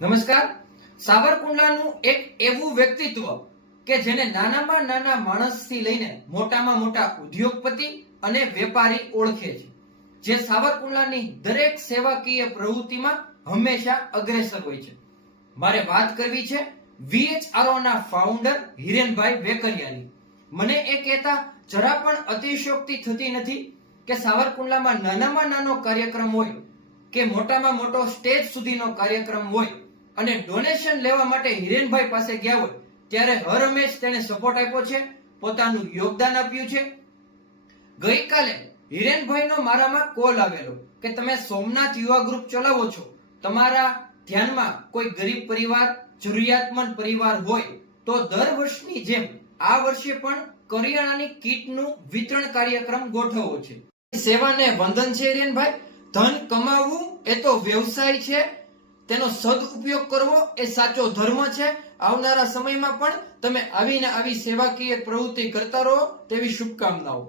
નમસ્કાર. સાવરકુંડલાનું એક એવું વ્યક્તિત્વ કે જેને નાનામાં નાના માણસથી લઈને મોટામાં મોટા ઉદ્યોગપતિ અને વેપારી ઓળખે છે, જે સાવરકુંડલાની દરેક સેવાકીય પ્રવૃત્તિમાં હંમેશા અગ્રેસર હોય છે. મારે વાત કરવી છે VHRO ના ફાઉન્ડર હિરેનભાઈ વેકરિયાની. મને એ કહેતા જરા પણ અતિશયોક્તિ થતી નથી કે સાવરકુંડલામાં નાનામાં નાનો કાર્યક્રમ હોય કે મોટામાં મોટો સ્ટેજ સુધીનો કાર્યક્રમ હોય અને ડોનેશન લેવા માટે હિરેનભાઈ પાસે ગયા હોય ત્યારે હર હંમેશ તેણે સપોર્ટ આપ્યો છે, પોતાનું યોગદાન આપ્યું છે. ગઈકાલે હિરેનભાઈનો મારામાં કોલ આવેલો કે તમે સોમનાથ યુવા ગ્રુપ ચલાવો છો, તમારા ધ્યાનમાં કોઈ ગરીબ પરિવાર, જરૂરિયાતમંદ પરિવાર હોય તો દર વર્ષની જેમ આ વર્ષે પણ કરિયાણાની કીટનું વિતરણ કાર્યક્રમ ગોઠવવો છે. સેવાને વંદન છે હિરેનભાઈ. ધન કમાવવું એ તો વ્યવસાય છે, તેનો સદુપયોગ કરવો એ સાચો ધર્મ છે. આવનારા સમયમાં પણ તમે આવીને આવી સેવાકીય પ્રવૃત્તિ કરતા રહો તેવી શુભકામનાઓ.